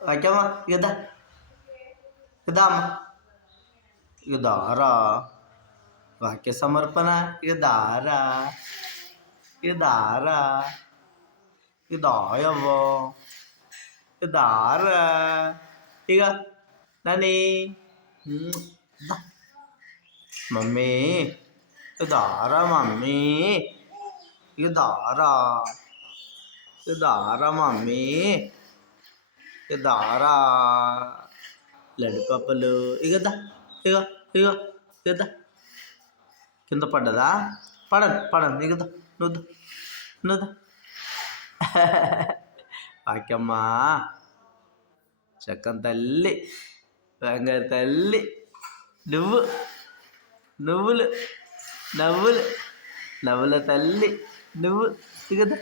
వాక్యమ్మా ఇదా ఇదా అమ్మ ఇక దారా వాక్య సమర్పణ ఇక దారా ఇక దారా ఇక దాయవ్వో ఇక దారా ఇక నాని దా మమ్మీ ఇక దారా మమ్మీ ఇక దారా ఇక దారా మమ్మీ ఇక దారా లడ్డు పప్పులు ఇక దా ఇక ఇక ఇక దా కింద పడ్డదా పడను ఇక దా నువ్వు దా వాక్యమ్మా చక్కని తల్లి బంగారు తల్లి నువ్వు నువ్వులు నవ్వులు నవ్వుల తల్లి నువ్వు ఇగదా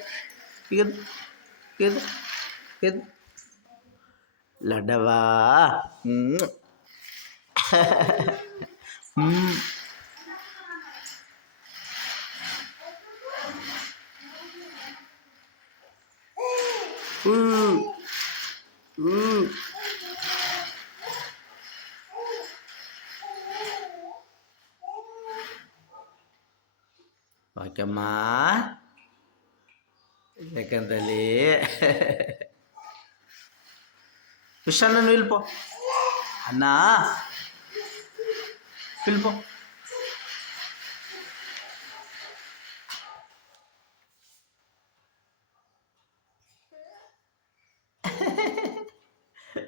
ఇగదా ఇగదా ఇగదా లడ్డవా వాక్యమ్మా చక్కని తల్లి విషయాన్ని నువ్వు వెళ్ళిపో అన్నా వెళ్ళిపో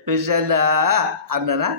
విషయాన్నా అన్ననా